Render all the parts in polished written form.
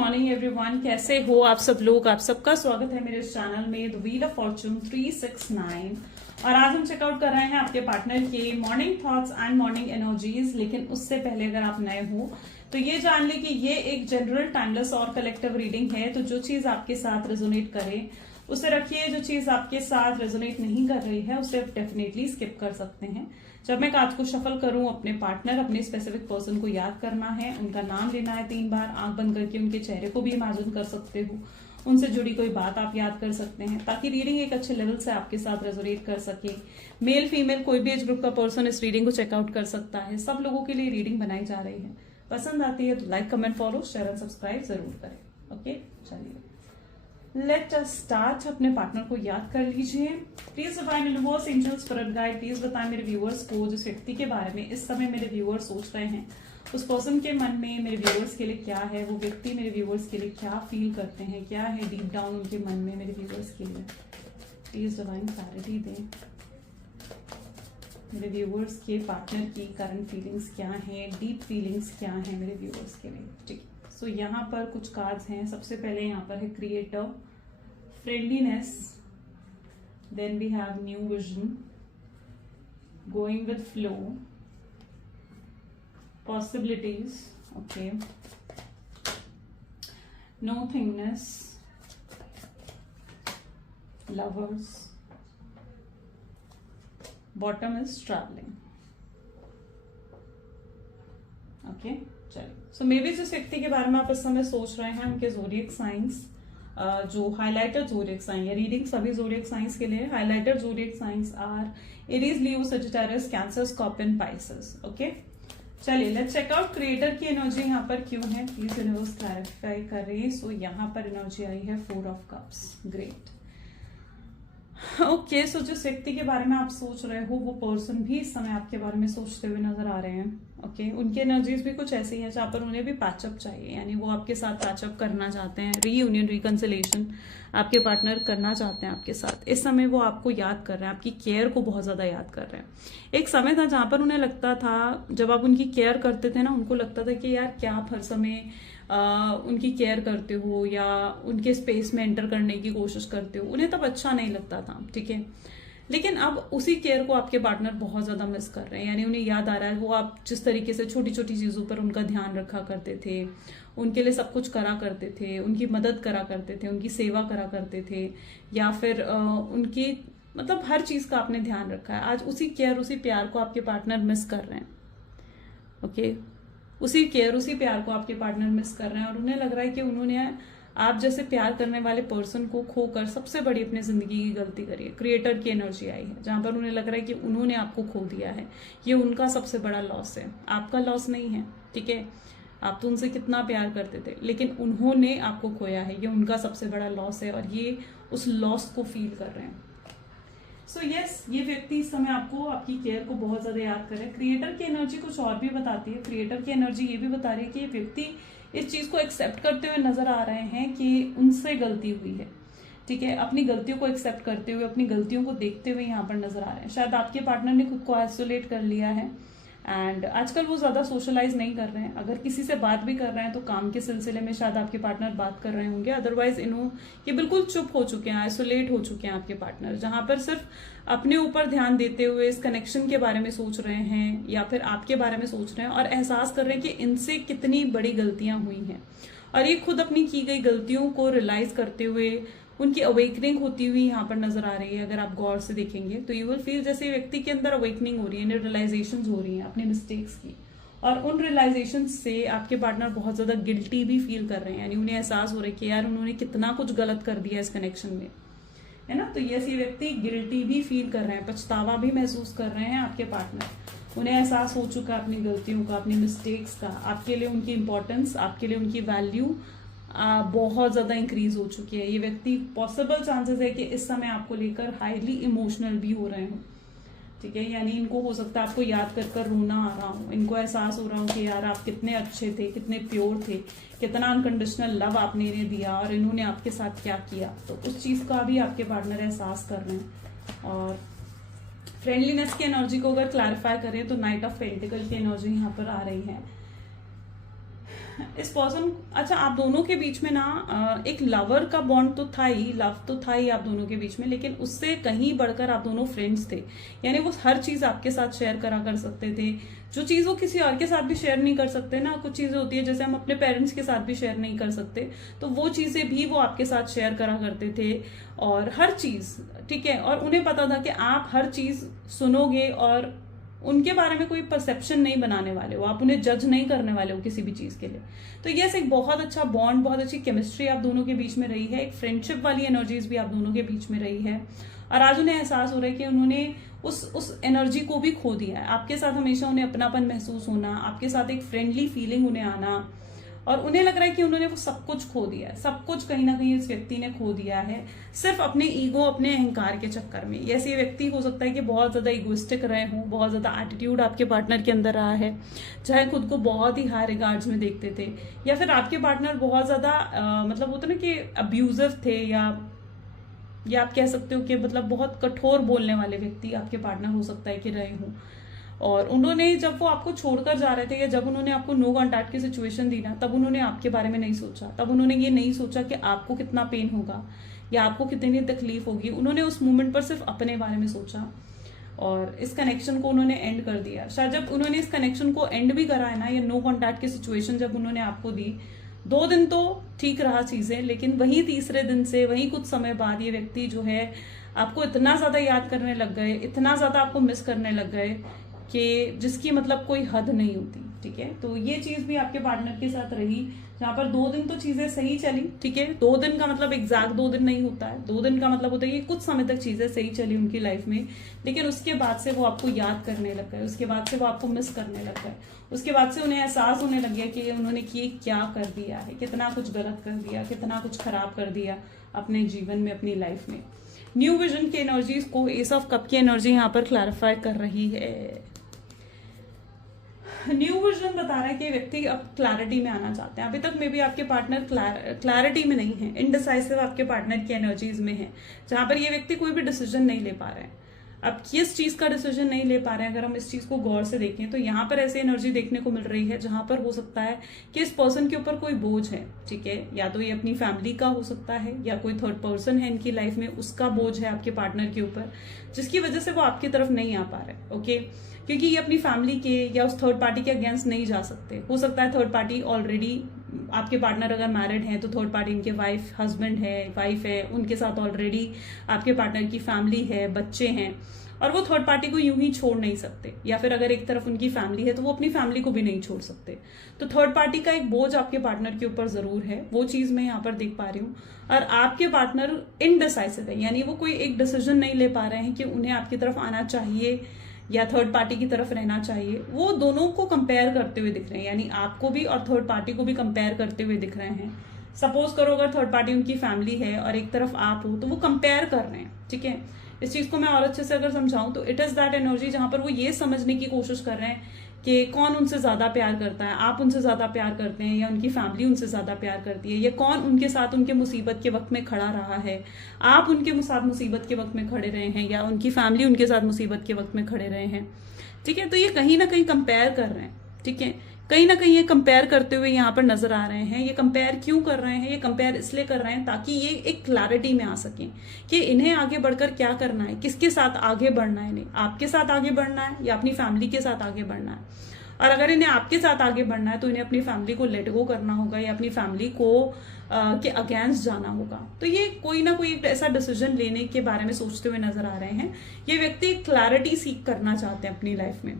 Morning everyone, कैसे हो आप सब लोग। आप सबका स्वागत है मेरे इस चैनल में द व्हील ऑफ फॉर्चून 369। और आज हम चेकआउट कर रहे हैं आपके पार्टनर के morning thoughts and morning energies. लेकिन उससे पहले अगर आप नए हो तो ये जान ले कि ये एक जनरल टाइमलेस और कलेक्टिव रीडिंग है। तो जो चीज आपके साथ रेजोनेट करे उसे रखिए, जो चीज आपके साथ रेजोनेट नहीं कर रही है उसे आप डेफिनेटली स्किप कर सकते हैं। जब मैं कार्ड को शफल करूं, अपने पार्टनर, अपने स्पेसिफिक पर्सन को याद करना है, उनका नाम लेना है 3 बार, आंख बंद करके उनके चेहरे को भी इमेजिन कर सकते हो, उनसे जुड़ी कोई बात आप याद कर सकते हैं ताकि रीडिंग एक अच्छे लेवल से आपके साथ रेजोनेट कर सके। मेल फीमेल कोई भी एज ग्रुप का पर्सन इस रीडिंग को चेकआउट कर सकता है। सब लोगों के लिए रीडिंग बनाई जा रही है। पसंद आती है तो like, comment, follow, share and subscribe जरूर करें। ओके, चलिए लेट अस स्टार्ट। अपने पार्टनर को याद कर लीजिए। Please divine universe, angels, spirit guide, please बताएं मेरे व्यूअर्स को जिस व्यक्ति के बारे में इस समय मेरे व्यूअर्स सोच रहे हैं, उस पर्सन के मन में मेरे व्यूअर्स के लिए क्या है, वो व्यक्ति मेरे व्यूअर्स के लिए क्या फील करते हैं, क्या है डीप डाउन उनके मन में मेरे व्यूअर्स के लिए। प्लीज डिवाइन क्लैरिटी दें। मेरे व्यूअर्स के पार्टनर की करंट फीलिंग्स क्या है, डीप फीलिंग्स क्या है मेरे व्यूअर्स के लिए। ठीक, सो यहाँ पर कुछ कार्ड्स हैं। सबसे पहले यहाँ पर है creator, friendliness, then we have new vision, going with flow, possibilities, okay, nothingness, lovers, bottom is travelling. Okay, चलिए। सो मे बी जिस व्यक्ति के बारे में आप इस समय सोच रहे हैं उनके ज़ोडिएक साइंस, जो हाइलाइटर ज़ोडिएक साइन है, रीडिंग सभी ज़ोडिएक साइंस के लिए। Highlighter zodiac signs are Aries, Leo, Sagittarius, Cancer, Scorpion, Pisces. Okay, चलिए लेट्स चेक आउट क्रिएटर की एनर्जी यहाँ पर क्यों है। प्लीज यूनिवर्स क्लैरिफाई करें। सो यहाँ पर एनर्जी आई है 4 of cups. Great, okay. So जिस व्यक्ति के बारे में आप सोच रहे हो वो पर्सन भी इस समय आपके बारे में सोचते हुए नजर आ रहे हैं। ओके, उनकी एनर्जीज भी कुछ ऐसी है जहां पर उन्हें भी पैचअप चाहिए, यानी वो आपके साथ पैचअप करना चाहते हैं, रीयूनियन, रिकंसिलेशन आपके पार्टनर करना चाहते हैं आपके साथ। इस समय वो आपको याद कर रहे हैं, आपकी केयर को बहुत ज्यादा याद कर रहे हैं। एक समय था जहां पर उन्हें लगता था, जब आप उनकी केयर करते थे ना, उनको लगता था कि यार क्या आप हर समय उनकी केयर करते हो या उनके स्पेस में एंटर करने की कोशिश करते हो, उन्हें तब अच्छा नहीं लगता था। ठीक है, लेकिन अब उसी केयर को आपके पार्टनर बहुत ज्यादा मिस कर रहे हैं। यानी उन्हें याद आ रहा है वो आप जिस तरीके से छोटी छोटी चीजों पर उनका ध्यान रखा करते थे, उनके लिए सब कुछ करा करते थे, उनकी मदद करा करते थे, उनकी सेवा करा करते थे, या फिर उनकी मतलब हर चीज का आपने ध्यान रखा है। आज उसी केयर, उसी प्यार को आपके पार्टनर मिस कर रहे हैं। ओके, उसी केयर, उसी प्यार को आपके पार्टनर मिस कर रहे हैं और उन्हें लग रहा है कि उन्होंने आप जैसे प्यार करने वाले पर्सन को खोकर सबसे बड़ी अपनी जिंदगी की गलती करी है। क्रिएटर की एनर्जी आई है जहां पर उन्हें लग रहा है कि उन्होंने आपको खो दिया है। ये उनका सबसे बड़ा लॉस है, आपका लॉस नहीं है। ठीक है, आप तो उनसे कितना प्यार करते थे, लेकिन उन्होंने आपको खोया है, ये उनका सबसे बड़ा लॉस है और ये उस लॉस को फील कर रहे हैं। सो यस, ये व्यक्ति इस समय आपको, आपकी केयर को बहुत ज्यादा याद कर रहे हैं। क्रिएटर की एनर्जी कुछ और भी बताती है। क्रिएटर की एनर्जी ये भी बता रही है कि ये व्यक्ति इस चीज को एक्सेप्ट करते हुए नजर आ रहे हैं कि उनसे गलती हुई है। ठीक है, अपनी गलतियों को एक्सेप्ट करते हुए, अपनी गलतियों को देखते हुए यहाँ पर नजर आ रहे हैं। शायद आपके पार्टनर ने खुद को आइसोलेट कर लिया है एंड आजकल वो ज्यादा सोशलाइज नहीं कर रहे हैं। अगर किसी से बात भी कर रहे हैं तो काम के सिलसिले में शायद आपके पार्टनर बात कर रहे होंगे। अदरवाइज ये बिल्कुल चुप हो चुके हैं, आइसोलेट हो चुके हैं आपके पार्टनर, जहां पर सिर्फ अपने ऊपर ध्यान देते हुए इस कनेक्शन के बारे में सोच रहे हैं या फिर आपके बारे में सोच रहे हैं और एहसास कर रहे हैं कि इनसे कितनी बड़ी गलतियां हुई हैं। और ये खुद अपनी की गई गलतियों को रियलाइज करते हुए उनकी अवेकनिंग होती हुई यहाँ पर नजर आ रही है। अगर आप गौर से देखेंगे तो यू विल फील जैसे व्यक्ति के अंदर अवेकनिंग हो रही है, रियलाइजेशन हो रही है अपने मिस्टेक्स की, और उन रियलाइजेशन से आपके पार्टनर बहुत ज्यादा गिल्टी भी फील कर रहे हैं। यानी उन्हें एहसास हो रहा है कि यार उन्होंने कितना कुछ गलत कर दिया इस कनेक्शन में, है ना। तो ये व्यक्ति गिल्टी भी फील कर रहे हैं, पछतावा भी महसूस कर रहे हैं आपके पार्टनर। उन्हें एहसास हो चुका है अपनी गलतियों का, अपनी मिस्टेक्स का। आपके लिए उनकी इंपॉर्टेंस, आपके लिए उनकी वैल्यू बहुत ज्यादा इंक्रीज हो चुकी है। ये व्यक्ति, पॉसिबल चांसेस है कि इस समय आपको लेकर हाईली इमोशनल भी हो रहे हो। ठीक है, यानी इनको हो सकता है आपको याद कर कर रोना आ रहा हो, इनको एहसास हो रहा हो कि यार आप कितने अच्छे थे, कितने प्योर थे, कितना अनकंडीशनल लव आपने इन्हें दिया और इन्होंने आपके साथ क्या किया। तो उस चीज का भी आपके पार्टनर एहसास कर रहे हैं। और फ्रेंडलीनेस की एनर्जी को अगर क्लैरिफाई करें तो नाइट ऑफ पेंटिकल की एनर्जी यहाँ पर आ रही है। इस पर्सन, अच्छा आप दोनों के बीच में ना एक लवर का बॉन्ड तो था ही, लव तो था ही आप दोनों के बीच में, लेकिन उससे कहीं बढ़कर आप दोनों फ्रेंड्स थे। यानी वो हर चीज आपके साथ शेयर करा कर सकते थे, जो चीज वो किसी और के साथ भी शेयर नहीं कर सकते ना। कुछ चीजें होती है जैसे हम अपने पेरेंट्स के साथ भी शेयर नहीं कर सकते, तो वो चीजें भी वो आपके साथ शेयर करा करते थे, और हर चीज, ठीक है। और उन्हें पता था कि आप हर चीज सुनोगे और उनके बारे में कोई परसेप्शन नहीं बनाने वाले हो, आप उन्हें जज नहीं करने वाले हो किसी भी चीज के लिए। तो यस, एक बहुत अच्छा बॉन्ड, बहुत अच्छी केमिस्ट्री आप दोनों के बीच में रही है, एक फ्रेंडशिप वाली एनर्जीज भी आप दोनों के बीच में रही है। और आज उन्हें एहसास हो रहा है कि उन्होंने उस एनर्जी को भी खो दिया है। आपके साथ हमेशा उन्हें अपनापन महसूस होना, आपके साथ एक फ्रेंडली फीलिंग उन्हें आना, और उन्हें लग रहा है कि उन्होंने वो सब कुछ खो दिया है। सब कुछ कहीं ना कहीं इस व्यक्ति ने खो दिया है, सिर्फ अपने ईगो, अपने अहंकार के चक्कर में। ऐसे व्यक्ति हो सकता है कि बहुत ज्यादा इगोइस्टिक रहे हों, बहुत ज्यादा एटीट्यूड आपके पार्टनर के अंदर रहा है, चाहे खुद को बहुत ही हाई रिगार्ड्स में देखते थे, या फिर आपके पार्टनर बहुत ज्यादा मतलब होता ना कि अब्यूजिव थे, या आप कह सकते हो कि मतलब बहुत कठोर बोलने वाले व्यक्ति आपके पार्टनर हो सकता है कि रहे हों। और उन्होंने जब वो आपको छोड़कर जा रहे थे, या जब उन्होंने आपको नो कॉन्टैक्ट की सिचुएशन दी ना, तब उन्होंने आपके बारे में नहीं सोचा। तब उन्होंने ये नहीं सोचा कि आपको कितना पेन होगा या आपको कितनी तकलीफ होगी। उन्होंने उस मोमेंट पर सिर्फ अपने बारे में सोचा, और इस कनेक्शन को उन्होंने एंड कर दिया। शायद जब उन्होंने इस कनेक्शन को एंड भी करा है ना, या नो कॉन्टैक्ट की सिचुएशन जब उन्होंने आपको दी, 2 दिन तो ठीक रहा चीजें, लेकिन वही तीसरे दिन से, वही कुछ समय बाद ये व्यक्ति जो है आपको इतना ज्यादा याद करने लग गए, इतना ज्यादा आपको मिस करने लग गए कि जिसकी मतलब कोई हद नहीं होती, ठीक है। तो ये चीज भी आपके पार्टनर के साथ रही, जहां पर 2 दिन तो चीजें सही चली, ठीक है। 2 दिन का मतलब एग्जैक्ट 2 दिन नहीं होता है, 2 दिन का मतलब होता है कि कुछ समय तक चीजें सही चली उनकी लाइफ में, लेकिन उसके बाद से वो आपको याद करने लग गए, उसके बाद से वो आपको मिस करने लग गए, उसके बाद से उन्हें एहसास होने लग गया कि उन्होंने क्या कर दिया है, कितना कुछ गलत कर दिया, कितना कुछ खराब कर दिया अपने जीवन में, अपनी लाइफ में। न्यू विजन की एनर्जीज को एस ऑफ कप की एनर्जी यहाँ पर क्लैरिफाई कर रही है। न्यू विजन बता रहा है कि व्यक्ति अब क्लैरिटी में आना चाहते हैं। अभी तक में भी आपके पार्टनर क्लैरिटी में नहीं है, इनडिसाइसिव आपके पार्टनर की एनर्जीज में है, जहां पर ये व्यक्ति कोई भी डिसीजन नहीं ले पा रहे हैं। अब किस चीज का डिसीजन नहीं ले पा रहे हैं, अगर हम इस चीज को गौर से देखें तो यहाँ पर ऐसी एनर्जी देखने को मिल रही है जहां पर हो सकता है कि इस पर्सन के ऊपर कोई बोझ है, ठीक है। या तो ये अपनी फैमिली का हो सकता है, या कोई थर्ड पर्सन है इनकी लाइफ में, उसका बोझ है आपके पार्टनर के ऊपर, जिसकी वजह से वो आपकी तरफ नहीं आ पा रहे, ओके। क्योंकि ये अपनी फैमिली के या उस थर्ड पार्टी के अगेंस्ट नहीं जा सकते। हो सकता है थर्ड पार्टी ऑलरेडी, आपके पार्टनर अगर मैरिड हैं तो थर्ड पार्टी इनके हस्बैंड है, वाइफ है, उनके साथ ऑलरेडी आपके पार्टनर की फैमिली है, बच्चे हैं, और वो थर्ड पार्टी को यूं ही छोड़ नहीं सकते। या फिर अगर एक तरफ उनकी फैमिली है तो वो अपनी फैमिली को भी नहीं छोड़ सकते। तो थर्ड पार्टी का एक बोझ आपके पार्टनर के ऊपर जरूर है, वो चीज मैं यहाँ पर देख पा रही हूँ। और आपके पार्टनर इनडिसाइसिव है, यानी वो कोई एक डिसीजन नहीं ले पा रहे हैं कि उन्हें आपकी तरफ आना चाहिए या थर्ड पार्टी की तरफ रहना चाहिए। वो दोनों को कंपेयर करते हुए दिख रहे हैं, यानी आपको भी और थर्ड पार्टी को भी कंपेयर करते हुए दिख रहे हैं। सपोज करो अगर थर्ड पार्टी उनकी फैमिली है और एक तरफ आप हो, तो वो कंपेयर कर रहे हैं, ठीक है। इस चीज को मैं और अच्छे से अगर समझाऊं तो इट इज दैट एनर्जी जहां पर वो ये समझने की कोशिश कर रहे हैं कि कौन उनसे ज्यादा प्यार करता है, आप उनसे ज्यादा प्यार करते हैं या उनकी फैमिली उनसे ज्यादा प्यार करती है, या कौन उनके साथ उनके मुसीबत के वक्त में खड़ा रहा है, आप उनके साथ मुसीबत के वक्त में खड़े रहे हैं या उनकी फैमिली उनके साथ मुसीबत के वक्त में खड़े रहे हैं, ठीक है। तो ये कहीं ना कहीं कंपेयर कर रहे हैं, ठीक है। कहीं ना कहीं ये कंपेयर करते हुए यहाँ पर नजर आ रहे हैं। ये कंपेयर क्यों कर रहे हैं? ये कंपेयर इसलिए कर रहे हैं ताकि ये एक क्लैरिटी में आ सके कि इन्हें आगे बढ़कर क्या करना है, किसके साथ आगे बढ़ना है। इन्हें आपके साथ आगे बढ़ना है या अपनी फैमिली के साथ आगे बढ़ना है। और अगर इन्हें आपके साथ आगे बढ़ना है तो इन्हें अपनी फैमिली को लेट गो करना होगा या अपनी फैमिली को के अगेंस्ट जाना होगा। तो ये कोई ना कोई एक ऐसा डिसीजन लेने के बारे में सोचते हुए नजर आ रहे हैं। ये व्यक्ति क्लैरिटी सीख करना चाहते हैं अपनी लाइफ में,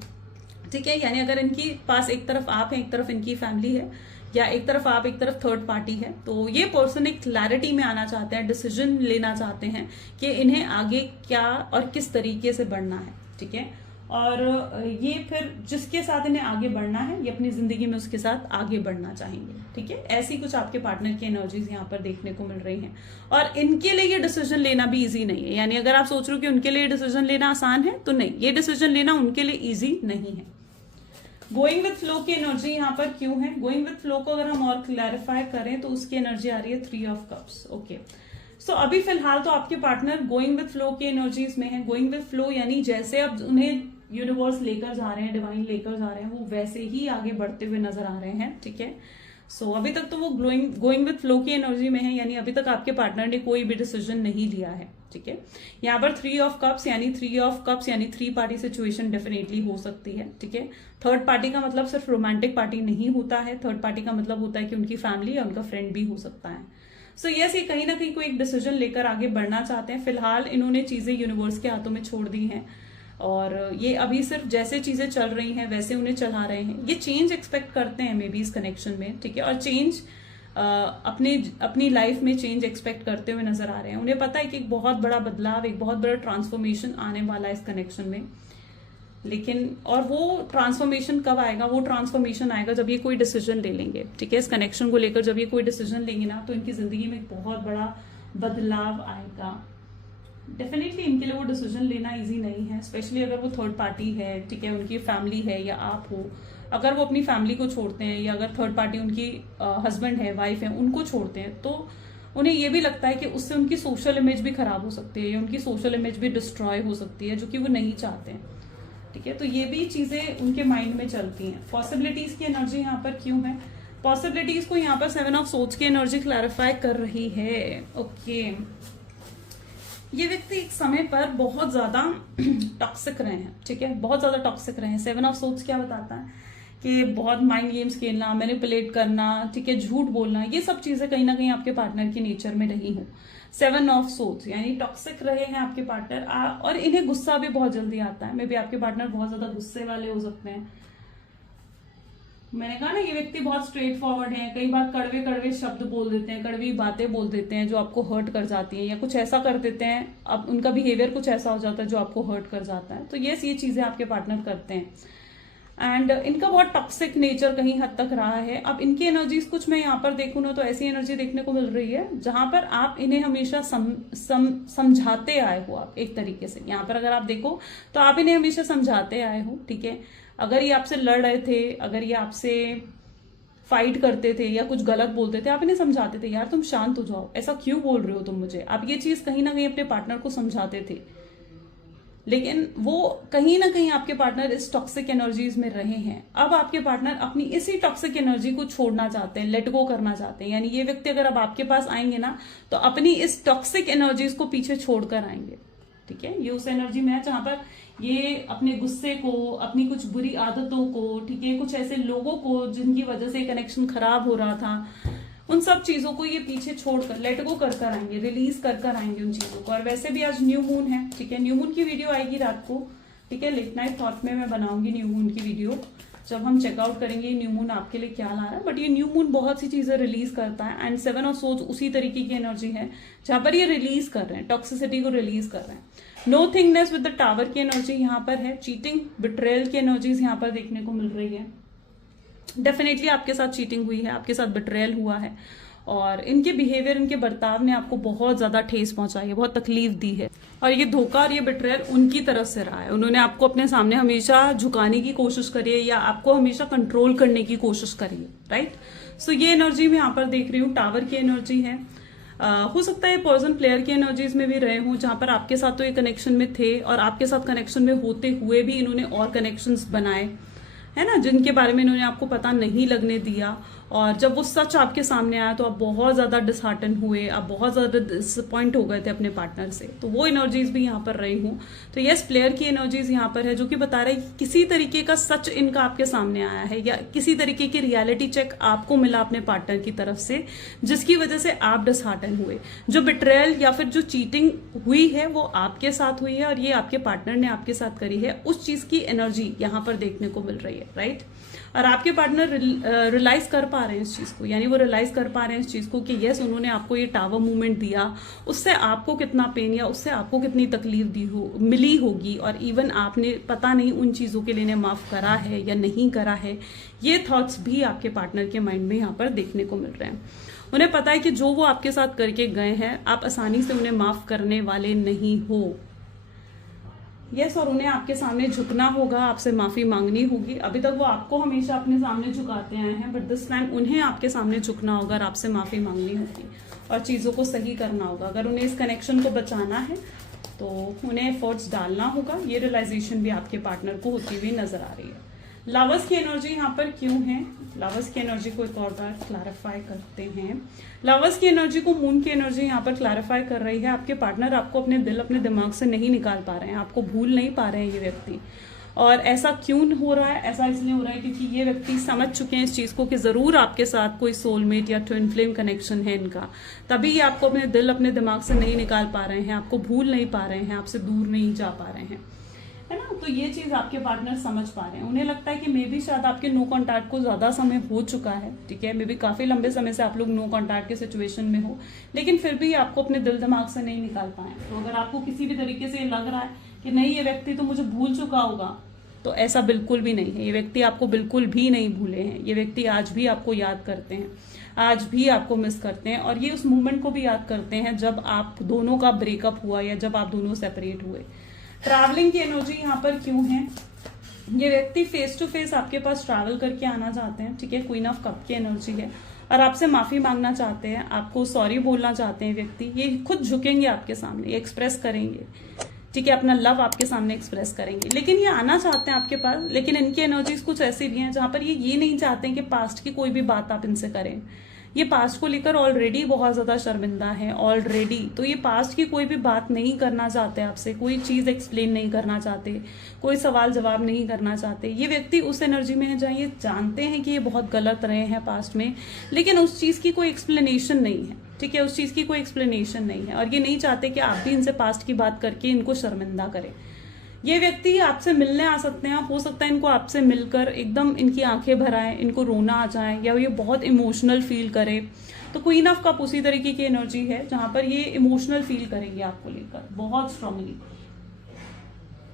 ठीक है। यानी अगर इनकी पास एक तरफ आप हैं, एक तरफ इनकी फैमिली है, या एक तरफ आप एक तरफ थर्ड पार्टी है, तो ये पर्सन एक क्लैरिटी में आना चाहते हैं, डिसीजन लेना चाहते हैं कि इन्हें आगे क्या और किस तरीके से बढ़ना है, ठीक है। और ये फिर जिसके साथ इन्हें आगे बढ़ना है, ये अपनी जिंदगी में उसके साथ आगे बढ़ना चाहेंगे, ठीक है। ऐसी कुछ आपके पार्टनर की एनर्जीज यहाँ पर देखने को मिल रही हैं। और इनके लिए ये डिसीजन लेना भी इजी नहीं है। यानी अगर आप सोच रहे हो कि उनके लिए डिसीजन लेना आसान है, तो नहीं, ये डिसीजन लेना उनके लिए इजी नहीं है। गोइंग विथ फ्लो की एनर्जी यहाँ पर क्यों है? गोइंग विथ फ्लो को अगर हम और क्लैरिफाई करें तो उसकी एनर्जी आ रही है 3 ऑफ कप्स, ओके। सो अभी फिलहाल तो आपके पार्टनर गोइंग विथ फ्लो की एनर्जीज में है। गोइंग विथ फ्लो यानी जैसे अब उन्हें यूनिवर्स लेकर जा रहे हैं, डिवाइन लेकर जा रहे हैं, वो वैसे ही आगे बढ़ते हुए नजर आ रहे हैं, ठीक है। सो अभी तक तो वो गोइंग विथ फ्लो की एनर्जी में है, यानी अभी तक आपके पार्टनर ने कोई भी डिसीजन नहीं लिया है, ठीक है। यहाँ पर 3 ऑफ कप्स यानी 3 पार्टी सिचुएशन डेफिनेटली हो सकती है, ठीक है। थर्ड पार्टी का मतलब सिर्फ रोमांटिक पार्टी नहीं होता है, थर्ड पार्टी का मतलब होता है कि उनकी फैमिली या उनका फ्रेंड भी हो सकता है। सो यस, ये कहीं ना कहीं कोई एक डिसीजन लेकर आगे बढ़ना चाहते हैं। फिलहाल इन्होंने चीजें यूनिवर्स के हाथों में छोड़ दी हैं और ये अभी सिर्फ जैसे चीजें चल रही हैं वैसे उन्हें चला रहे हैं। ये चेंज एक्सपेक्ट करते हैं मे बी इस कनेक्शन में, ठीक है। और चेंज अपनी लाइफ में चेंज एक्सपेक्ट करते हुए नजर आ रहे हैं। उन्हें पता है कि एक बहुत बड़ा बदलाव, एक बहुत बड़ा ट्रांसफॉर्मेशन आने वाला है इस कनेक्शन में। लेकिन और वो ट्रांसफॉर्मेशन कब आएगा? वो ट्रांसफॉर्मेशन आएगा जब ये कोई डिसीजन ले लेंगे, ठीक है। इस कनेक्शन को लेकर जब ये कोई डिसीजन लेंगे ना, तो इनकी जिंदगी में एक बहुत बड़ा बदलाव आएगा। डेफिनेटली इनके लिए वो डिसीजन लेना इजी नहीं है, स्पेशली अगर वो थर्ड पार्टी है, ठीक है, उनकी फैमिली है या आप हो। अगर वो अपनी फैमिली को छोड़ते हैं या अगर थर्ड पार्टी उनकी हस्बैंड है, वाइफ है, उनको छोड़ते हैं, तो उन्हें ये भी लगता है कि उससे उनकी सोशल इमेज भी खराब हो सकती है या उनकी सोशल इमेज भी डिस्ट्रॉय हो सकती है, जो कि वो नहीं चाहते हैं, ठीक है। तो ये भी चीजें उनके माइंड में चलती हैं। पॉसिबिलिटीज की एनर्जी यहाँ पर क्यों है? पॉसिबिलिटीज को यहाँ पर 7 ऑफ सोर्ड्स की एनर्जी क्लैरिफाई कर रही है। ओके, ये व्यक्ति एक समय पर बहुत ज्यादा टॉक्सिक रहे हैं, ठीक है, बहुत ज्यादा टॉक्सिक रहे हैं। 7 ऑफ सोर्ड्स क्या बताता है कि बहुत माइंड गेम्स खेलना, मैनिपुलेट करना, ठीक है, झूठ बोलना, ये सब चीजें कहीं ना कहीं आपके पार्टनर की नेचर में रही हो। 7 ऑफ सोर्ड्स यानी टॉक्सिक रहे हैं आपके पार्टनर, और इन्हें गुस्सा भी बहुत जल्दी आता है। मे बी आपके पार्टनर बहुत ज्यादा गुस्से वाले हो सकते हैं। मैंने कहा ना, ये व्यक्ति बहुत स्ट्रेट फॉरवर्ड है। कई बार कड़वे कड़वे शब्द बोल देते हैं, कड़वी बातें बोल देते हैं जो आपको हर्ट कर जाती हैं, या कुछ ऐसा कर देते हैं, अब उनका बिहेवियर कुछ ऐसा हो जाता है जो आपको हर्ट कर जाता है। तो ये चीजें आपके पार्टनर करते हैं एंड इनका बहुत टॉक्सिक नेचर कहीं हद तक रहा है। अब इनकी एनर्जीज कुछ मैं यहाँ पर देखूँ ना, तो ऐसी एनर्जी देखने को मिल रही है जहां पर आप इन्हें हमेशा समझाते आए हो। आप एक तरीके से यहाँ पर अगर आप देखो तो आप इन्हें हमेशा समझाते आए हो, ठीक है। अगर ये आपसे लड़ रहे थे, अगर ये आपसे फाइट करते थे या कुछ गलत बोलते थे, आप इन्हें समझाते थे, यार तुम शांत हो जाओ, ऐसा क्यों बोल रहे हो तुम मुझे। आप ये चीज कहीं ना कहीं अपने पार्टनर को समझाते थे, लेकिन वो कहीं ना कहीं आपके पार्टनर इस टॉक्सिक एनर्जीज में रहे हैं। अब आपके पार्टनर अपनी इसी टॉक्सिक एनर्जी को छोड़ना चाहते हैं, लेट गो करना चाहते हैं। यानी ये व्यक्ति अगर अब आपके पास आएंगे ना, तो अपनी इस टॉक्सिक एनर्जीज को पीछे छोड़कर आएंगे, ठीक है। ये उस एनर्जी में है जहां पर ये अपने गुस्से को, अपनी कुछ बुरी आदतों को, ठीक है, कुछ ऐसे लोगों को जिनकी वजह से कनेक्शन खराब हो रहा था, उन सब चीजों को ये पीछे छोड़कर लेट गो कर आएंगे, रिलीज कर आएंगे उन चीजों को। और वैसे भी आज न्यू मून है, ठीक है, न्यू मून की वीडियो आएगी रात को, ठीक है, लेट नाइट थॉट में मैं बनाऊंगी न्यू मून की वीडियो, जब हम चेकआउट करेंगे न्यू मून आपके लिए क्या ला रहा है। बट ये न्यू मून बहुत सी चीजें रिलीज करता है एंड 7 ऑफ सोर्ड्स उसी तरीके की एनर्जी है जहां पर ये रिलीज कर रहे हैं, टॉक्सिसिटी को रिलीज कर रहे हैं। नो थिंगनेस विद द टावर की एनर्जी यहाँ पर है। चीटिंग, बिट्रेयल की एनर्जीज यहाँ पर देखने को मिल रही है। डेफिनेटली आपके साथ चीटिंग हुई है, आपके साथ बिट्रेयल हुआ है और इनके बिहेवियर, इनके बर्ताव ने आपको बहुत ज्यादा ठेस पहुंचाई है, बहुत तकलीफ दी है। और ये धोखा और ये बिट्रेयल उनकी तरफ से रहा है। उन्होंने आपको अपने सामने हमेशा झुकाने की कोशिश करी है या आपको हमेशा कंट्रोल करने की कोशिश करी है, राइट। सो ये एनर्जी मैं यहाँ पर देख रही हूँ, टावर की एनर्जी है। हो सकता है पर्सन प्लेयर की एनर्जीज में भी रहे हों, जहां पर आपके साथ तो ये कनेक्शन में थे और आपके साथ कनेक्शन में होते हुए भी इन्होंने और कनेक्शंस बनाए, है ना, जिनके बारे में इन्होंने आपको पता नहीं लगने दिया। और जब वो सच आपके सामने आया तो आप बहुत ज्यादा डिसहार्टन हुए, आप बहुत ज्यादा डिसअपॉइंट हो गए थे अपने पार्टनर से। तो वो एनर्जीज भी यहाँ पर रही हूँ। तो यस, प्लेयर की एनर्जीज यहाँ पर है जो कि बता रहे हैं कि किसी तरीके का सच इनका आपके सामने आया है या किसी तरीके की रियलिटी चेक आपको मिला अपने पार्टनर की तरफ से, जिसकी वजह से आप डिसहार्टन हुए। जो बिट्रेयल या फिर जो चीटिंग हुई है वो आपके साथ हुई है और ये आपके पार्टनर ने आपके साथ करी है, उस चीज की एनर्जी यहाँ पर देखने को मिल रही है, राइट। और आपके पार्टनर रियलाइज कर पा रहे हैं इस चीज को, यानी वो रियलाइज कर पा रहे हैं इस चीज को कि यस, उन्होंने आपको ये टावर मूवमेंट दिया, उससे आपको कितना पेन या उससे आपको कितनी तकलीफ मिली होगी, और इवन आपने पता नहीं उन चीजों के लिए माफ करा है या नहीं करा है। ये थॉट्स भी आपके पार्टनर के माइंड में यहाँ पर देखने को मिल रहे हैं। उन्हें पता है कि जो वो आपके साथ करके गए हैं, आप आसानी से उन्हें माफ करने वाले नहीं हो। यस, और उन्हें आपके सामने झुकना होगा, आपसे माफी मांगनी होगी। अभी तक वो आपको हमेशा अपने सामने झुकाते आए हैं, बट दिस टाइम उन्हें आपके सामने झुकना होगा और आपसे माफी मांगनी होगी और चीजों को सही करना होगा। अगर उन्हें इस कनेक्शन को बचाना है तो उन्हें एफर्ट्स डालना होगा। ये रियलाइजेशन भी आपके पार्टनर को होती हुई नजर आ रही है। लवर्स की एनर्जी यहाँ पर क्यों है? लवर्स की एनर्जी को एक और बार क्लैरिफाई करते हैं। लवर्स की एनर्जी को मून की एनर्जी यहाँ पर क्लैरिफाई कर रही है। आपके पार्टनर आपको अपने दिल अपने दिमाग से नहीं निकाल पा रहे हैं, आपको भूल नहीं पा रहे हैं ये व्यक्ति। और ऐसा क्यों हो रहा है? ऐसा इसलिए हो रहा है क्योंकि ये व्यक्ति समझ चुके हैं इस चीज को कि जरूर आपके साथ कोई सोलमेट या ट्विन फ्लेम कनेक्शन है इनका, तभी ये आपको अपने दिल अपने दिमाग से नहीं निकाल पा रहे हैं, आपको भूल नहीं पा रहे हैं, आपसे दूर नहीं जा पा रहे हैं, है ना। तो ये चीज आपके पार्टनर समझ पा रहे हैं। उन्हें लगता है कि मे बी शायद आपके नो कॉन्टैक्ट को ज्यादा समय हो चुका है, ठीक है, मे बी काफी लंबे समय से आप लोग नो कॉन्टैक्ट के सिचुएशन में हो, लेकिन फिर भी आपको अपने दिल दिमाग से नहीं निकाल पाए। तो अगर आपको किसी भी तरीके से लग रहा है कि नहीं ये व्यक्ति तो मुझे भूल चुका होगा, तो ऐसा बिल्कुल भी नहीं है। ये व्यक्ति आपको बिल्कुल भी नहीं भूले हैं। ये व्यक्ति आज भी आपको याद करते हैं, आज भी आपको मिस करते हैं, और ये उस मोमेंट को भी याद करते हैं जब आप दोनों का ब्रेकअप हुआ या जब आप दोनों सेपरेट हुए। ट्रैवलिंग की एनर्जी यहाँ पर क्यों है? ये व्यक्ति फेस टू फेस आपके पास ट्रैवल करके आना चाहते हैं, ठीक है। क्वीन ऑफ कप की एनर्जी है और आपसे माफी मांगना चाहते हैं, आपको सॉरी बोलना चाहते हैं व्यक्ति। ये खुद झुकेंगे आपके सामने, ये एक्सप्रेस करेंगे, ठीक है, अपना लव आपके सामने एक्सप्रेस करेंगे। लेकिन ये आना चाहते हैं आपके पास, लेकिन इनकी एनर्जीज कुछ ऐसी भी हैं जहां पर ये नहीं चाहते हैं कि पास्ट की कोई भी बात आप इनसे करें। ये पास्ट को लेकर ऑलरेडी बहुत ज्यादा शर्मिंदा है ऑलरेडी, तो ये पास्ट की कोई भी बात नहीं करना चाहते आपसे, कोई चीज एक्सप्लेन नहीं करना चाहते, कोई सवाल जवाब नहीं करना चाहते। ये व्यक्ति उस एनर्जी में है जहाँ ये जानते हैं कि ये बहुत गलत रहे हैं पास्ट में, लेकिन उस चीज की कोई एक्सप्लेनेशन नहीं है, ठीक है, उस चीज की कोई एक्सप्लेनेशन नहीं है, और ये नहीं चाहते कि आप भी इनसे पास्ट की बात करके इनको शर्मिंदा करें। ये व्यक्ति आपसे मिलने आ सकते हैं, हो सकता है इनको आपसे मिलकर एकदम इनकी आंखें भर आए, इनको रोना आ जाए, या ये बहुत इमोशनल फील करे। तो क्वीन ऑफ कप उसी तरीके की एनर्जी है जहां पर ये इमोशनल फील करेंगे आपको लेकर बहुत स्ट्रांगली।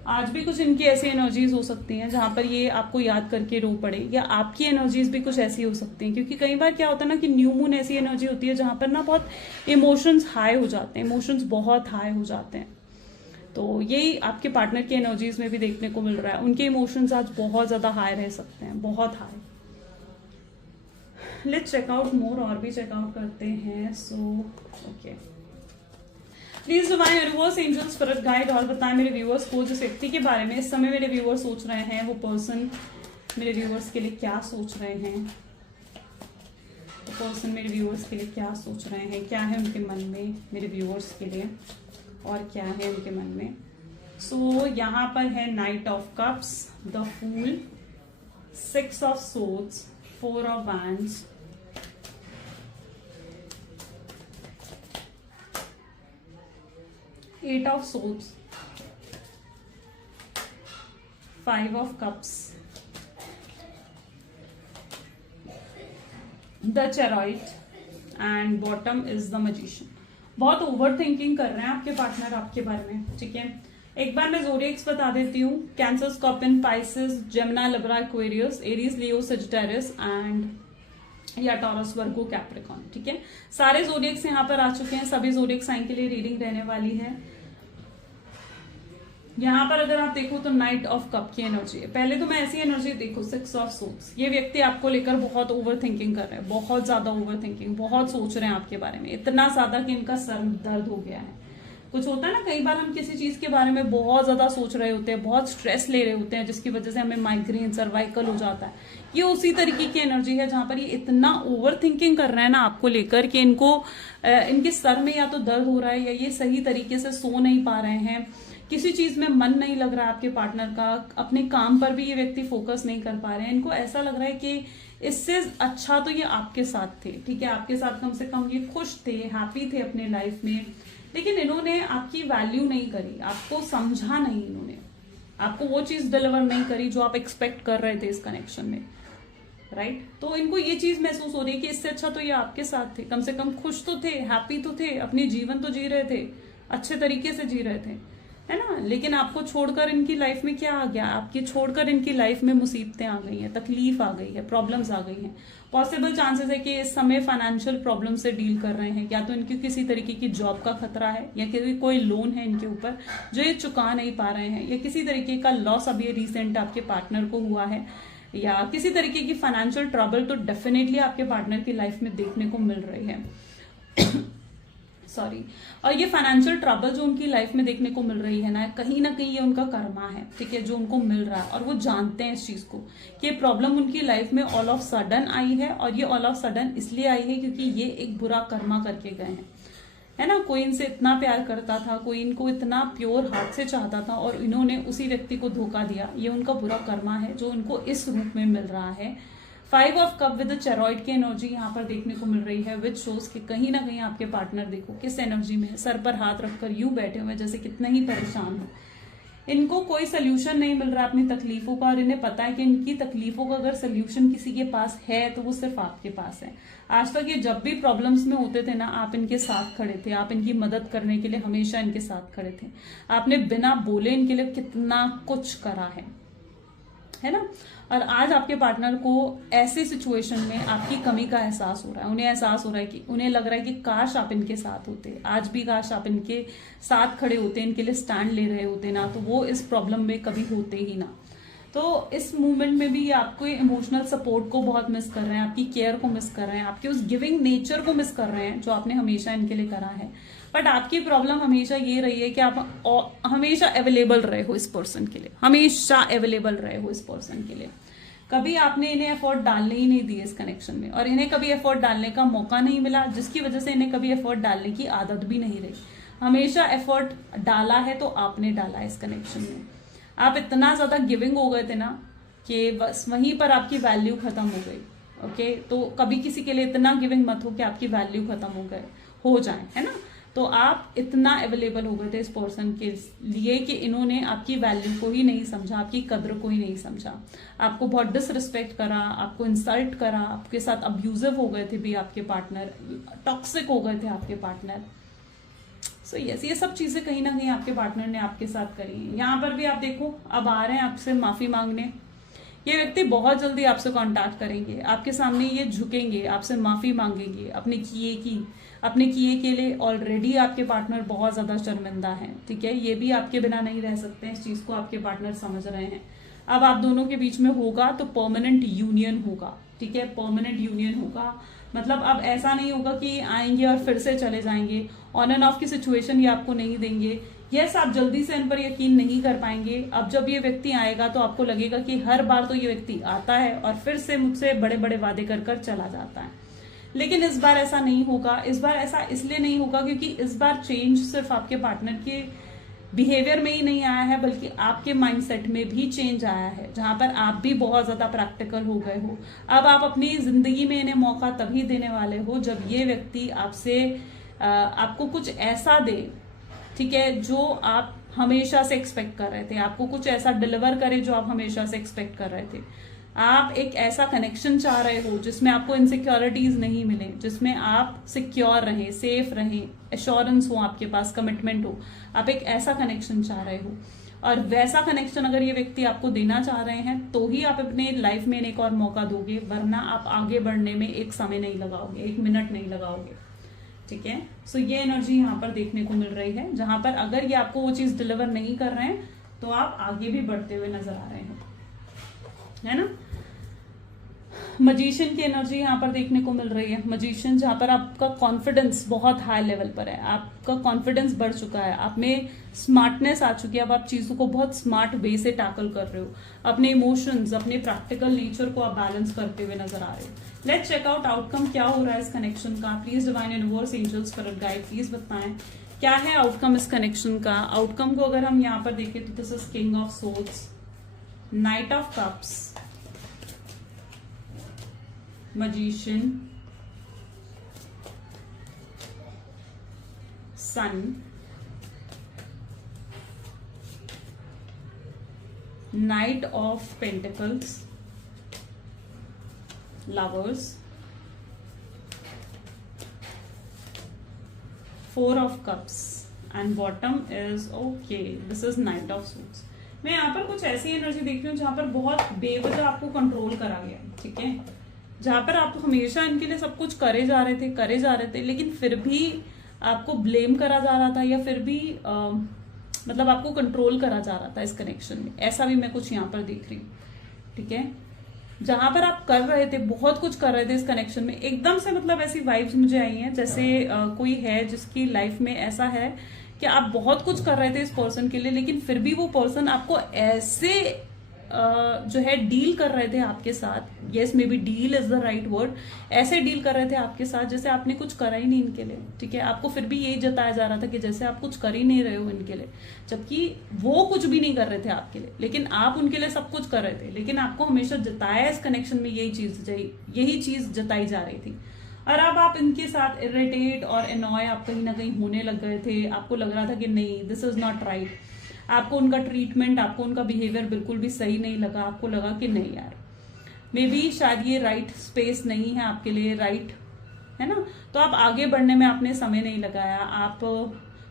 आज भी कुछ इनकी ऐसी एनर्जीज हो सकती हैं जहां पर ये आपको याद करके रो पड़े, या आपकी एनर्जीज भी कुछ ऐसी हो सकती हैं, क्योंकि कई बार क्या होता है ना कि न्यू मून ऐसी एनर्जी होती है जहां पर ना बहुत इमोशंस हाई हो जाते हैं, इमोशंस बहुत हाई हो जाते हैं। तो यही आपके पार्टनर की एनर्जीज में भी देखने को मिल रहा है। उनके इमोशंस आज बहुत ज्यादा हाई रह सकते हैं, बहुत high. Let's check out more, और भी चेकआउट करते हैं। So okay, please divine universe angels spirit guide और बताएं मेरे व्यूअर्स को जिस व्यक्ति के बारे में इस समय मेरे व्यूअर्स सोच रहे हैं, वो पर्सन मेरे व्यूअर्स के लिए क्या सोच रहे हैं, वो पर्सन मेरे व्यूअर्स के लिए क्या सोच रहे हैं, क्या है उनके मन में मेरे व्यूअर्स के लिए, और क्या है उनके मन में। सो यहाँ पर है knight of cups, the fool, 6 of swords, 4 of wands, eight of swords, 5 of cups, the chariot, and bottom is the magician. बहुत ओवर थिंकिंग कर रहे हैं आपके पार्टनर आपके बारे में, ठीक है। एक बार मैं ज़ोडिएक्स बता देती हूँ। Cancer, Scorpion, Pisces, Gemini, Libra, Aquarius, Aries, Leo, Sagittarius and या टॉरस, वर्गो, कैप्रिकॉर्न, ठीक है। सारे ज़ोडिएक्स यहाँ पर आ चुके हैं। सभी ज़ोडिएक साइन के लिए रीडिंग रहने वाली है। यहाँ पर अगर आप देखो तो नाइट ऑफ कप की एनर्जी है। पहले तो मैं ऐसी एनर्जी देखो, 6 ऑफ सोर्ड्स। ये व्यक्ति आपको लेकर बहुत ओवर थिंकिंग कर रहे हैं, बहुत ज्यादा ओवर थिंकिंग, बहुत सोच रहे हैं आपके बारे में, इतना ज्यादा कि इनका सर दर्द हो गया है। कुछ होता है ना, कई बार हम किसी चीज के बारे में बहुत ज्यादा सोच रहे होते हैं, बहुत स्ट्रेस ले रहे होते हैं, जिसकी वजह से हमें माइग्रेन, सर्वाइकल हो जाता है। ये उसी तरीके की एनर्जी है जहां पर ये इतना ओवर थिंकिंग कर रहे हैं ना आपको लेकर कि इनको इनके सर में या तो दर्द हो रहा है, या ये सही तरीके से सो नहीं पा रहे हैं, किसी चीज में मन नहीं लग रहा है आपके पार्टनर का, अपने काम पर भी ये व्यक्ति फोकस नहीं कर पा रहे हैं। इनको ऐसा लग रहा है कि इससे अच्छा तो ये आपके साथ थे, ठीक है, आपके साथ कम से कम ये खुश थे, हैप्पी थे अपने लाइफ में, लेकिन इन्होंने आपकी वैल्यू नहीं करी, आपको समझा नहीं, इन्होंने आपको वो चीज डिलीवर नहीं करी जो आप एक्सपेक्ट कर रहे थे इस कनेक्शन में, राइट। तो इनको ये चीज महसूस हो रही है कि इससे अच्छा तो ये आपके साथ थे, कम से कम खुश तो थे, हैप्पी तो थे, अपनी जीवन तो जी रहे थे, अच्छे तरीके से जी रहे थे, है ना। लेकिन आपको छोड़कर इनकी लाइफ में क्या आ गया, आपकी छोड़कर इनकी लाइफ में मुसीबतें आ गई हैं, तकलीफ आ गई है, प्रॉब्लम्स आ गई हैं। पॉसिबल चांसेस है कि इस समय फाइनेंशियल प्रॉब्लम से डील कर रहे हैं, या तो इनकी किसी तरीके की जॉब का खतरा है, या कोई लोन है इनके ऊपर जो ये चुका नहीं पा रहे हैं, या किसी तरीके का लॉस अभी रिसेंट आपके पार्टनर को हुआ है, या किसी तरीके की फाइनेंशियल ट्रबल तो डेफिनेटली आपके पार्टनर की लाइफ में देखने को मिल रही है। सॉरी। और ये फाइनेंशियल ट्रबल जो उनकी लाइफ में देखने को मिल रही है ना कहीं ये उनका कर्मा है, ठीक है, जो उनको मिल रहा है और वो जानते हैं इस चीज को कि ये प्रॉब्लम उनकी लाइफ में ऑल ऑफ सडन आई है। और ये ऑल ऑफ सडन इसलिए आई है क्योंकि ये एक बुरा कर्मा करके गए हैं, है ना। कोई इनसे इतना प्यार करता था, कोई इनको इतना प्योर हार्ट से चाहता था और इन्होंने उसी व्यक्ति को धोखा दिया। ये उनका बुरा कर्मा है जो उनको इस रूप में मिल रहा है। 5 ऑफ कप विद चेरॉइड की एनर्जी यहाँ पर देखने को मिल रही है, विच शोज कि कहीं ना कहीं आपके पार्टनर देखो किस एनर्जी में है, सर पर हाथ रखकर यूं बैठे हुए जैसे कितना ही परेशान हो। इनको कोई सोल्यूशन नहीं मिल रहा अपनी तकलीफों का और इन्हें पता है कि इनकी तकलीफों का अगर सोल्यूशन किसी के पास है तो वो सिर्फ आपके पास है। आज तक ये जब भी प्रॉब्लम्स में होते थे ना आप इनके साथ खड़े थे, आप इनकी मदद करने के लिए हमेशा इनके साथ खड़े थे। आपने बिना बोले इनके लिए कितना कुछ करा है ना। और आज आपके पार्टनर को ऐसे सिचुएशन में आपकी कमी का एहसास हो रहा है। उन्हें एहसास हो रहा है कि उन्हें लग रहा है कि काश आप इनके साथ होते, आज भी काश आप इनके साथ खड़े होते, इनके लिए स्टैंड ले रहे होते ना, तो वो इस प्रॉब्लम में कभी होते ही ना। तो इस मूवमेंट में भी आपको इमोशनल सपोर्ट को बहुत मिस कर रहे हैं, आपकी केयर को मिस कर रहे हैं, आपके उस गिविंग नेचर को मिस कर रहे हैं जो आपने हमेशा इनके लिए करा है। बट आपकी प्रॉब्लम हमेशा ये रही है कि आप हमेशा अवेलेबल रहे हो इस पर्सन के लिए, हमेशा अवेलेबल रहे हो इस पर्सन के लिए। कभी आपने इन्हें एफर्ट डालने ही नहीं दिए इस कनेक्शन में और इन्हें कभी एफर्ट डालने का मौका नहीं मिला, जिसकी वजह से इन्हें कभी एफर्ट डालने की आदत भी नहीं रही। हमेशा एफर्ट डाला है तो आपने डाला है इस कनेक्शन में। आप इतना ज्यादा गिविंग हो गए थे ना कि बस वहीं पर आपकी वैल्यू खत्म हो गई। ओके, तो कभी किसी के लिए इतना गिविंग मत हो कि आपकी वैल्यू खत्म हो जाए, है ना। तो आप इतना अवेलेबल हो गए थे इस पर्सन के लिए कि इन्होंने आपकी वैल्यू को ही नहीं समझा, आपकी कद्र को ही नहीं समझा, आपको बहुत डिसरिस्पेक्ट करा, आपको इंसल्ट करा, आपके साथ अब्यूजिव हो गए थे भी आपके पार्टनर, टॉक्सिक हो गए थे आपके पार्टनर। सो यस, ये सब चीजें कहीं ना कहीं आपके पार्टनर ने आपके साथ करी है। यहाँ पर भी आप देखो अब आ रहे हैं आपसे माफी मांगने। ये व्यक्ति बहुत जल्दी आपसे कांटेक्ट करेंगे, आपके सामने ये झुकेंगे, आपसे माफी मांगेंगे अपने किए के लिए। ऑलरेडी आपके पार्टनर बहुत ज्यादा शर्मिंदा हैं, ठीक है, ये भी आपके बिना नहीं रह सकते हैं, इस चीज को आपके पार्टनर समझ रहे हैं। अब आप दोनों के बीच में होगा तो परमानेंट यूनियन होगा, ठीक है, परमानेंट यूनियन होगा। मतलब अब ऐसा नहीं होगा कि आएंगे और फिर से चले जाएंगे, ऑन एंड ऑफ की सिचुएशन ये आपको नहीं देंगे। यस, आप जल्दी से इन पर यकीन नहीं कर पाएंगे। अब जब ये व्यक्ति आएगा तो आपको लगेगा कि हर बार तो ये व्यक्ति आता है और फिर से मुझसे बड़े बड़े वादे कर चला जाता है, लेकिन इस बार ऐसा नहीं होगा। इस बार ऐसा इसलिए नहीं होगा क्योंकि इस बार चेंज सिर्फ आपके पार्टनर के बिहेवियर में ही नहीं आया है, बल्कि आपके माइंडसेट में भी चेंज आया है, जहां पर आप भी बहुत ज्यादा प्रैक्टिकल हो गए हो। अब आप अपनी जिंदगी में इन्हें मौका तभी देने वाले हो जब ये व्यक्ति आपको कुछ ऐसा दे, ठीक है, जो आप हमेशा से एक्सपेक्ट कर रहे थे, आपको कुछ ऐसा डिलीवर करे जो आप हमेशा से एक्सपेक्ट कर रहे थे। आप एक ऐसा कनेक्शन चाह रहे हो जिसमें आपको इनसिक्योरिटीज नहीं मिले, जिसमें आप सिक्योर रहें, सेफ रहें, एश्योरेंस हो आपके पास, कमिटमेंट हो। आप एक ऐसा कनेक्शन चाह रहे हो और वैसा कनेक्शन अगर ये व्यक्ति आपको देना चाह रहे हैं तो ही आप अपने लाइफ में एक और मौका दोगे, वरना आप आगे बढ़ने में एक समय नहीं लगाओगे, 1 मिनट नहीं लगाओगे, ठीक है। सो ये एनर्जी यहाँ पर देखने को मिल रही है, जहां पर अगर ये आपको वो चीज डिलीवर नहीं कर रहे हैं तो आप आगे भी बढ़ते हुए नजर आ रहे हैं, है ना। मजिशियन की एनर्जी यहाँ पर देखने को मिल रही है। मजिशियन जहां पर आपका कॉन्फिडेंस बहुत हाई लेवल पर है, आपका कॉन्फिडेंस बढ़ चुका है, आप में स्मार्टनेस आ चुकी है, अब आप चीजों को बहुत स्मार्ट वे से टैकल कर रहे हो, अपने इमोशंस, अपने प्रैक्टिकल नेचर को आप बैलेंस करते हुए नजर आ रहे हो। लेट्स चेक आउट आउटकम क्या हो रहा है इस कनेक्शन का। Please divine universe, angels, spirit guide, please बताएं क्या है आउटकम इस कनेक्शन का। आउटकम को अगर हम यहाँ पर देखें तो this is king of swords, night of cups, magician, sun, knight of pentacles, lovers, 4 of cups and bottom is okay, this is knight of swords। मैं यहाँ पर कुछ ऐसी एनर्जी देख रही हूँ जहां पर बहुत बेवजह आपको कंट्रोल करा गया, ठीक है, जहां पर आप हमेशा इनके लिए सब कुछ करे जा रहे थे, लेकिन फिर भी आपको ब्लेम करा जा रहा था या फिर भी मतलब आपको कंट्रोल करा जा रहा था इस कनेक्शन में। ऐसा भी मैं कुछ यहाँ पर देख रही हूँ, ठीक है। जहां पर आप कर रहे थे, बहुत कुछ कर रहे थे इस कनेक्शन में, एकदम से मतलब ऐसी वाइब्स मुझे आई हैं जैसे कोई है जिसकी लाइफ में ऐसा है कि आप बहुत कुछ कर रहे थे इस पर्सन के लिए, लेकिन फिर भी वो पर्सन आपको ऐसे जो है डील कर रहे थे आपके साथ, yes may be deal is the right word, ऐसे डील कर रहे थे आपके साथ जैसे आपने कुछ करा ही नहीं इनके लिए, ठीक है। आपको फिर भी यही जताया जा रहा था कि जैसे आप कुछ कर ही नहीं रहे हो इनके लिए, जबकि वो कुछ भी नहीं कर रहे थे आपके लिए, लेकिन आप उनके लिए सब कुछ कर रहे थे। लेकिन आपको हमेशा जताया इस कनेक्शन में यही चीज जताई जा रही थी। और अब आप इनके साथ इरिटेट और एनॉय आप कहीं ना कहीं होने लग गए थे। आपको लग रहा था कि नहीं, दिस इज नॉट राइट। आपको उनका ट्रीटमेंट, आपको उनका बिहेवियर बिल्कुल भी सही नहीं लगा। आपको लगा कि नहीं यार, मे बी शायद ये राइट स्पेस नहीं है आपके लिए, राइट है ना। तो आप आगे बढ़ने में आपने समय नहीं लगाया। आप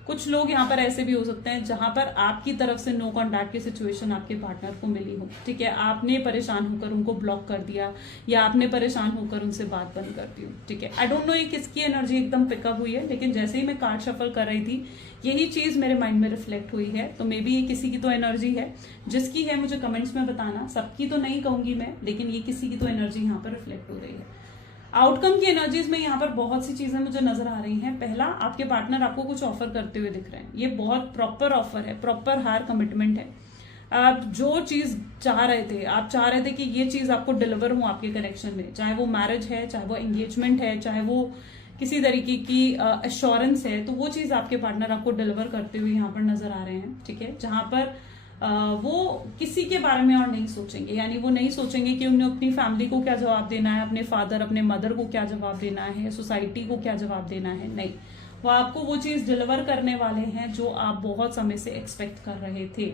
कुछ लोग यहाँ पर ऐसे भी हो सकते हैं जहां पर आपकी तरफ से नो कॉन्टैक्ट की सिचुएशन आपके पार्टनर को मिली हो, ठीक है। आपने परेशान होकर उनको ब्लॉक कर दिया या आपने परेशान होकर उनसे बात बंद कर दी, ठीक है। आई डोंट नो ये किसकी एनर्जी एकदम पिकअप हुई है, लेकिन जैसे ही मैं कार्ड शफल कर रही थी यही चीज मेरे माइंड में रिफ्लेक्ट हुई है। तो मे बी ये किसी की तो एनर्जी है, जिसकी है मुझे कमेंट्स में बताना। सबकी तो नहीं कहूंगी मैं, लेकिन ये किसी की तो एनर्जी यहाँ पर रिफ्लेक्ट हो रही है। आउटकम की एनर्जीज में यहाँ पर बहुत सी चीजें मुझे नजर आ रही हैं। पहला, आपके पार्टनर आपको कुछ ऑफर करते हुए दिख रहे हैं। ये बहुत प्रॉपर ऑफर है, प्रॉपर हायर कमिटमेंट है। आप जो चीज चाह रहे थे, आप चाह रहे थे कि ये चीज आपको डिलीवर हो आपके कनेक्शन में, चाहे वो मैरिज है, चाहे वो एंगेजमेंट है, चाहे वो किसी तरीके की एश्योरेंस है, तो वो चीज आपके पार्टनर आपको डिलीवर करते हुए यहाँ पर नजर आ रहे हैं, ठीक है। जहां पर वो किसी के बारे में और नहीं सोचेंगे, यानी वो नहीं सोचेंगे कि उन्हें अपनी फैमिली को क्या जवाब देना है, अपने फादर अपने मदर को क्या जवाब देना है, सोसाइटी को क्या जवाब देना है। नहीं, वो आपको वो चीज डिलीवर करने वाले हैं जो आप बहुत समय से एक्सपेक्ट कर रहे थे।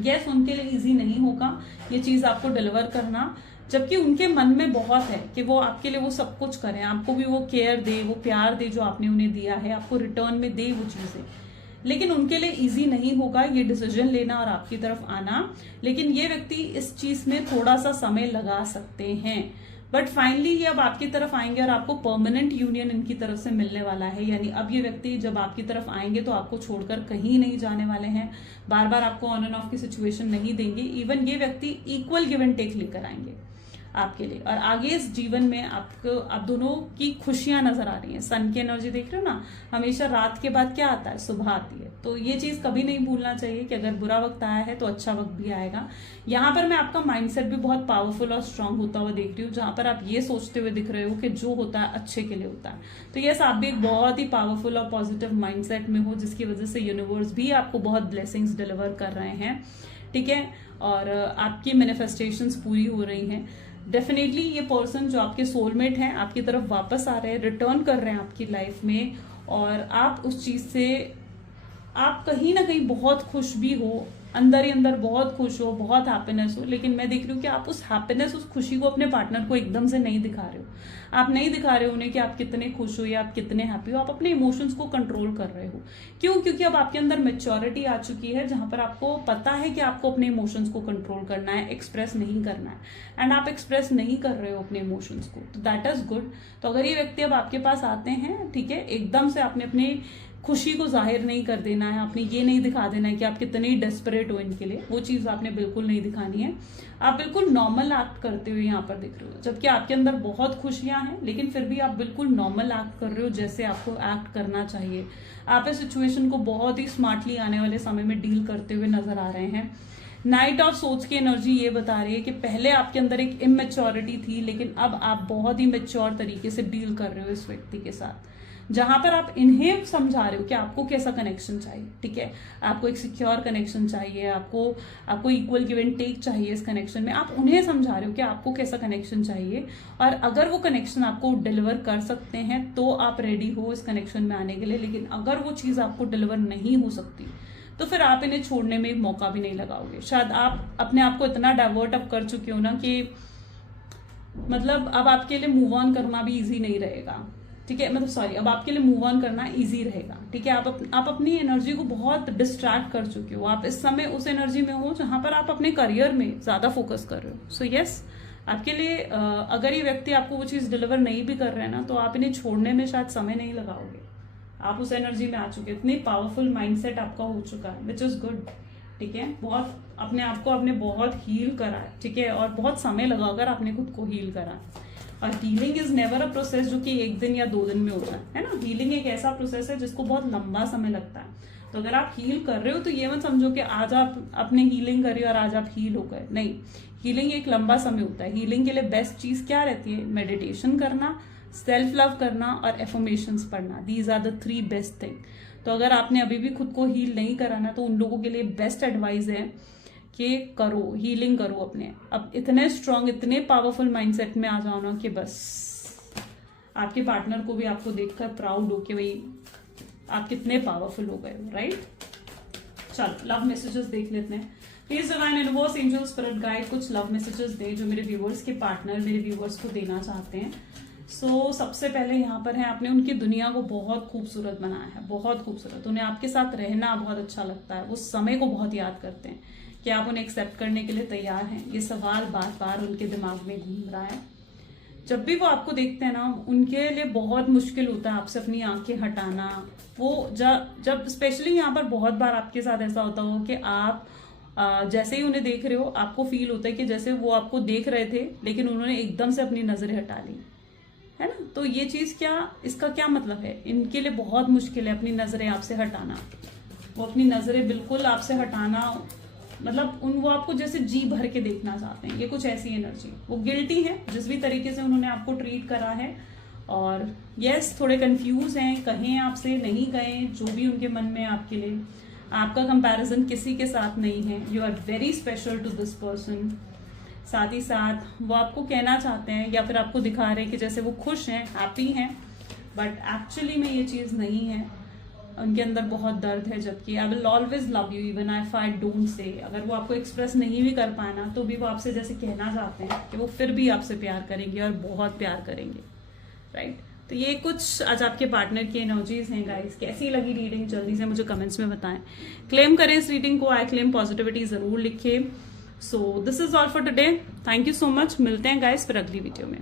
यस, उनके लिए इजी नहीं होगा ये चीज आपको डिलीवर करना, जबकि उनके मन में बहुत है कि वो आपके लिए वो सब कुछ करें, आपको भी वो केयर दे, वो प्यार दे जो आपने उन्हें दिया है, आपको रिटर्न में दे वो चीजें। लेकिन उनके लिए इजी नहीं होगा ये डिसीजन लेना और आपकी तरफ आना। लेकिन ये व्यक्ति इस चीज में थोड़ा सा समय लगा सकते हैं, बट फाइनली ये अब आपकी तरफ आएंगे और आपको परमानेंट यूनियन इनकी तरफ से मिलने वाला है। यानी अब ये व्यक्ति जब आपकी तरफ आएंगे तो आपको छोड़कर कहीं नहीं जाने वाले हैं, बार बार आपको ऑन एंड ऑफ की सिचुएशन नहीं देंगे। इवन ये व्यक्ति इक्वल गिव एंड टेक लेकर आएंगे आपके लिए, और आगे इस जीवन में आपको आप दोनों की खुशियां नजर आ रही हैं। सन की एनर्जी देख रहे हो ना, हमेशा रात के बाद क्या आता है, सुबह आती है। तो ये चीज कभी नहीं भूलना चाहिए कि अगर बुरा वक्त आया है तो अच्छा वक्त भी आएगा। यहाँ पर मैं आपका माइंडसेट भी बहुत पावरफुल और स्ट्रांग होता हुआ देख रही हूँ, जहां पर आप ये सोचते हुए दिख रहे हो कि जो होता है अच्छे के लिए होता है। तो यस, आप भी एक बहुत ही पावरफुल और पॉजिटिव माइंडसेट में हो, जिसकी वजह से यूनिवर्स भी आपको बहुत ब्लेसिंग्स डिलीवर कर रहे हैं, ठीक है। और आपकी मैनिफेस्टेशंस पूरी हो रही हैं। डेफिनेटली ये पर्सन जो आपके सोलमेट हैं आपकी तरफ वापस आ रहे हैं, रिटर्न कर रहे हैं आपकी लाइफ में, और आप उस चीज से आप कहीं ना कहीं बहुत खुश भी हो, अंदर ही अंदर बहुत खुश हो, बहुत हैप्पीनेस हो। लेकिन मैं देख रही हूँ कि आप उस हैप्पीनेस, उस खुशी को अपने पार्टनर को एकदम से नहीं दिखा रहे हो। आप नहीं दिखा रहे हो उन्हें कि आप कितने खुश हो या आप कितने हैप्पी हो। आप अपने इमोशंस को कंट्रोल कर रहे हो। क्यों? क्योंकि अब आपके अंदर मेच्योरिटी आ चुकी है, जहां पर आपको पता है कि आपको अपने इमोशंस को कंट्रोल करना है, एक्सप्रेस नहीं करना है। एंड आप एक्सप्रेस नहीं कर रहे हो अपने इमोशंस को, तो दैट इज गुड। तो अगर ये व्यक्ति अब आपके पास आते हैं, ठीक है, एकदम से आपने अपनी खुशी को जाहिर नहीं कर देना है, आपने ये नहीं दिखा देना है कि आप कितने डेस्परेट हो इनके लिए, वो चीज आपने बिल्कुल नहीं दिखानी है। आप बिल्कुल नॉर्मल एक्ट करते हुए यहाँ पर दिख रहे हो, जबकि आपके अंदर बहुत खुशियां हैं, लेकिन फिर भी आप बिल्कुल नॉर्मल एक्ट कर रहे हो जैसे आपको एक्ट करना चाहिए। आप इस सिचुएशन को बहुत ही स्मार्टली आने वाले समय में डील करते हुए नजर आ रहे हैं। नाइट ऑफ सोच की एनर्जी ये बता रही है कि पहले आपके अंदर एक इमेच्योरिटी थी, लेकिन अब आप बहुत ही मेच्योर तरीके से डील कर रहे हो इस व्यक्ति के साथ, जहां पर आप इन्हें समझा रहे हो कि आपको कैसा कनेक्शन चाहिए, ठीक है। आपको एक सिक्योर कनेक्शन चाहिए, आपको इक्वल गिव एंड टेक चाहिए इस कनेक्शन में। आप उन्हें समझा रहे हो कि आपको कैसा कनेक्शन चाहिए, और अगर वो कनेक्शन आपको डिलीवर कर सकते हैं तो आप रेडी हो इस कनेक्शन में आने के लिए। लेकिन अगर वो चीज आपको डिलीवर नहीं हो सकती तो फिर आप इन्हें छोड़ने में एक मौका भी नहीं लगाओगे। शायद आप अपने आप को इतना डाइवर्ट अप कर चुके हो ना कि मतलब अब आपके लिए मूव ऑन करना भी इजी नहीं रहेगा, ठीक है। मतलब सॉरी, अब आपके लिए मूव ऑन करना इजी रहेगा, ठीक है। आप अपनी एनर्जी को बहुत डिस्ट्रैक्ट कर चुके हो। आप इस समय उस एनर्जी में हो जहां पर आप अपने करियर में ज्यादा फोकस कर रहे हो। सो यस, आपके लिए अगर ये व्यक्ति आपको वो चीज डिलीवर नहीं भी कर रहे हैं ना, तो आप इन्हें छोड़ने में शायद समय नहीं लगाओगे। आप उस एनर्जी में आ चुके, इतनी पावरफुल माइंडसेट आपका हो चुका है, विच इज गुड, ठीक है, बहुत अपने आप को आपने बहुत हील करा है, ठीक है, और बहुत समय लगा अगर आपने खुद को हील करा। और healing is never a process जो कि 1 दिन या 2 दिन में होता है ना। हीलिंग एक ऐसा प्रोसेस है जिसको बहुत लंबा समय लगता है। तो अगर आप हील कर रहे हो तो ये मत समझो कि आज आप अपने हीलिंग करी और आज आप हील हो गए, नहीं। हीलिंग एक लंबा समय होता है। हीलिंग के लिए बेस्ट चीज क्या रहती है? मेडिटेशन करना, सेल्फ लव करना और एफर्मेशंस पढ़ना। These are the 3 best thing. तो अगर आपने अभी भी खुद को हील नहीं करा ना, तो उन लोगों के लिए बेस्ट एडवाइस है कि करो, हीलिंग करो अपने। अब इतने स्ट्रांग, इतने पावरफुल माइंडसेट में आ जाओ ना कि बस आपके पार्टनर को भी आपको देखकर प्राउड हो कि भाई आप कितने पावरफुल हो गए हो, राइट। चलो लव मैसेजेस देख लेते हैं। Please divine universe, angel, spirit guide कुछ लव मैसेजेस दे जो मेरे व्यूवर्स के पार्टनर मेरे व्यूवर्स को देना चाहते हैं। सबसे पहले यहाँ पर है, आपने उनकी दुनिया को बहुत खूबसूरत बनाया है, बहुत खूबसूरत। उन्हें आपके साथ रहना बहुत अच्छा लगता है, वो समय को बहुत याद करते हैं कि आप उन्हें एक्सेप्ट करने के लिए तैयार हैं। ये सवाल बार बार उनके दिमाग में घूम रहा है। जब भी वो आपको देखते हैं ना, उनके लिए बहुत मुश्किल होता है आपसे अपनी आंखें हटाना। वो जब स्पेशली यहाँ पर बहुत बार आपके साथ ऐसा होता हो कि आप जैसे ही उन्हें देख रहे हो, आपको फील होता है कि जैसे वो आपको देख रहे थे लेकिन उन्होंने एकदम से अपनी नजरें हटा ली, है ना। तो ये चीज इसका क्या मतलब है? इनके लिए बहुत मुश्किल है अपनी नजरें आपसे हटाना। वो अपनी नजरें बिल्कुल आपसे हटाना, मतलब वो आपको जैसे जी भर के देखना चाहते हैं। ये कुछ ऐसी एनर्जी, वो गिल्टी है जिस भी तरीके से उन्होंने आपको ट्रीट करा है। और यस, थोड़े कंफ्यूज हैं, कहें आपसे नहीं कहें, जो भी उनके मन में आपके लिए। आपका कंपैरिजन किसी के साथ नहीं है। You are very special to this person. साथ ही साथ वो आपको कहना चाहते हैं या फिर आपको दिखा रहे हैं कि जैसे वो खुश हैं, हैप्पी हैं, बट एक्चुअली में ये चीज नहीं है। उनके अंदर बहुत दर्द है। जबकि I will always love you even if I don't say. अगर वो आपको एक्सप्रेस नहीं भी कर पाए ना, तो भी वो आपसे जैसे कहना चाहते हैं कि वो फिर भी आपसे प्यार करेंगे और बहुत प्यार करेंगे, राइट। तो ये कुछ आज आपके पार्टनर की एनर्जीज हैं गाइस। कैसी लगी रीडिंग जल्दी से मुझे कमेंट्स में बताएं। क्लेम करें इस रीडिंग को, आई क्लेम पॉजिटिविटी जरूर लिखें। So this is all for today. Thank you so much. मिलते हैं गाइस फिर अगली वीडियो में।